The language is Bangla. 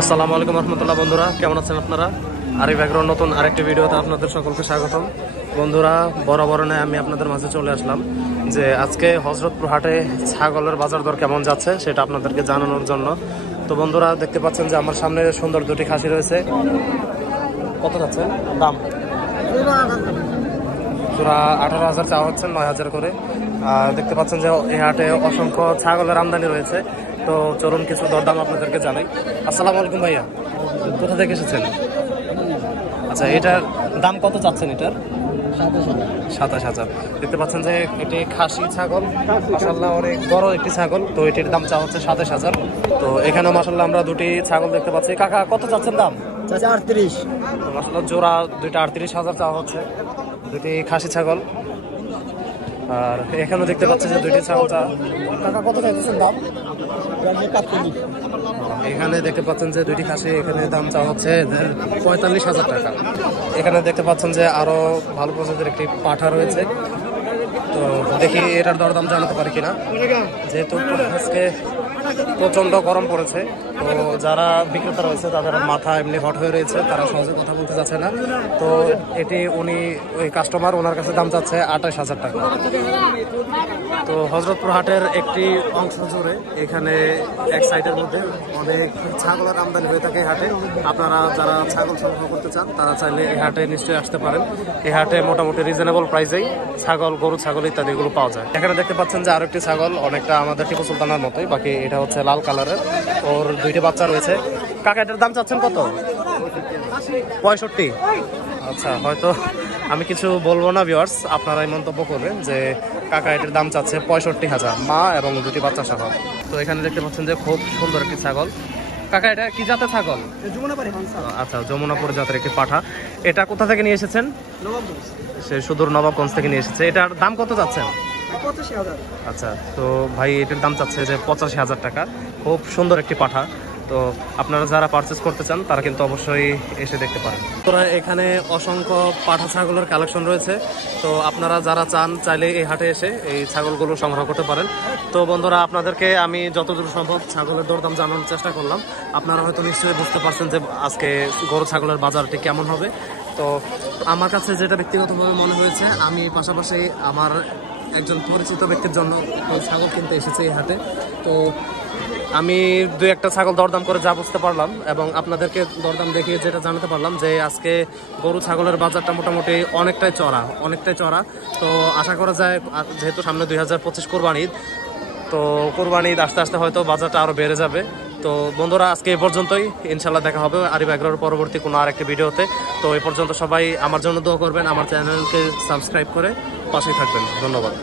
আসসালামু আলাইকুম রহমতুল্লাহ। বন্ধুরা কেমন আছেন আপনারা? আরিফ এগ্রোর নতুন আরেকটি ভিডিওতে আপনাদের সকলকে স্বাগতম। বন্ধুরা বরাবর নয় আমি আপনাদের মাঝে চলে আসলাম যে আজকে হযরতপুর হাটে ছাগলের বাজার দর কেমন যাচ্ছে সেটা আপনাদেরকে জানানোর জন্য। তো বন্ধুরা দেখতে পাচ্ছেন যে আমার সামনে সুন্দর দুটি খাসি রয়েছে। কত যাচ্ছে দাম? পুরা 18,000 চাওয়া হচ্ছে, 9,000 করে। দেখতে পাচ্ছেন যে এই হাটে অসংখ্য ছাগলের আমদানি রয়েছে। তো চলুন কিছু দরদাম আপনাদেরকে জানাই। আসসালামু আলাইকুম ভাইয়া, কোথা থেকে এসেছেন? আচ্ছা, এটার দাম কত চাচ্ছেন? এটার 27,000। দেখতে পাচ্ছেন যে এটি খাসি ছাগল, মাশাআল্লাহ অনেক বড় একটি ছাগল। তো এটির দাম চাওয়া হচ্ছে 27,000। তো এখানে মাশাআল্লাহ আমরা দুটি ছাগল দেখতে পাচ্ছি। কাকা কত চাচ্ছেন দাম? 38। মাশাআল্লাহ জোড়া দুইটা 38,000 চাওয়া হচ্ছে, দুটি খাসি ছাগল। আর এখানে দেখতে পাচ্ছি যে দুইটি ছাগল। কাকা কত চাইতেছেন দাম? এখানে দেখতে পাচ্ছেন যে দুইটি খাসি, এখানে দাম চাওয়া হচ্ছে 45,000 টাকা। এখানে দেখতে পাচ্ছেন যে আরো ভালো প্রজাতির একটি পাঠা রয়েছে। তো দেখি এটার দরদাম জানাতে পারি কিনা, যেহেতু আজকে প্রচন্ড গরম পড়েছে। তো যারা বিক্রেতা রয়েছে তাদের মাথা এমনি হট হয়ে রয়েছে, তারা সহজে কথা বলতে চাচ্ছে না। তো এটি উনি ওই কাস্টমার, ওনার কাছে দাম চাচ্ছে 28,000 টাকা। তো হযরতপুর হাটের একটি অংশ জুড়ে এখানে এক সাইডের মধ্যে অনেক ছাগলের আমদানি হয়ে থাকে। হাটে আপনারা যারা ছাগল সংগ্রহ করতে চান তারা চাইলে এই হাটে নিশ্চয়ই আসতে পারেন। এই হাটে মোটামুটি রিজনেবল প্রাইসেই ছাগল, গরু, ছাগল ইত্যাদি এগুলো পাওয়া যায়। এখানে দেখতে পাচ্ছেন যে আরেকটি ছাগল অনেকটা আমাদের টিপু সুলতানের মতোই, বাকি এটা হচ্ছে লাল কালারের। ওর দুইটি বাচ্চা রয়েছে। কাকা এটার দাম চাচ্ছেন কত? 65। আচ্ছা, হয়তো আমি কিছু বলবো না, ভিউয়ার্স আপনারাই মন্তব্য করবেন যে কাকা এটার দাম চাচ্ছে 65,000, মা এবং দুটি বাচ্চা সহ। তো এখানে দেখতে পাচ্ছেন যে খুব সুন্দর একটি ছাগল। কাকা এটা কি জাতের ছাগল? আচ্ছা, যমুনাপুর জাতের একটি পাঠা। এটা কোথা থেকে নিয়ে এসেছেন? সে সুদূর নবাবগঞ্জ থেকে নিয়ে এসেছে। এটার দাম কত চাচ্ছেন? 85,000। আচ্ছা, তো ভাই এটার দাম চাচ্ছে যে 85,000 টাকা। খুব সুন্দর একটি পাঠা। তো আপনারা যারা পারচেস করতে চান তারা কিন্তু অবশ্যই এসে দেখতে পারেন। তোরা এখানে অসংখ্য পাঠা ছাগলের কালেকশন রয়েছে। তো আপনারা যারা চান চাইলে এই হাটে এসে এই ছাগলগুলো সংগ্রহ করতে পারেন। তো বন্ধুরা আপনাদেরকে আমি যতদূর সম্ভব ছাগলের দরদাম জানানোর চেষ্টা করলাম। আপনারা হয়তো নিশ্চয়ই বুঝতে পারছেন যে আজকে গরু ছাগলের বাজারটি কেমন হবে। তো আমার কাছে যেটা ব্যক্তিগতভাবে মনে হয়েছে, আমি পাশাপাশি আমার একজন পরিচিত ব্যক্তির জন্য ছাগল কিনতে এসেছি এই হাটে। তো আমি দুই একটা ছাগল দরদাম করে যা বুঝতে পারলাম এবং আপনাদেরকে দরদাম দেখিয়ে যেটা জানাতে পারলাম যে আজকে গরু ছাগলের বাজারটা মোটামুটি অনেকটাই চড়া। তো আশা করা যায় যেহেতু সামনে 2025 কোরবানি ঈদ, তো কোরবানি ঈদ আস্তে আস্তে হয়তো বাজারটা আরও বেড়ে যাবে। তো বন্ধুরা আজকে এই পর্যন্তই, ইনশাল্লাহ দেখা হবে আরিফ এগ্রোর পরবর্তী কোনো আরেকটি ভিডিওতে। তো এই পর্যন্ত সবাই আমার জন্য দোয়া করবেন, আমার চ্যানেলকে সাবস্ক্রাইব করে পাশেই থাকবেন। ধন্যবাদ।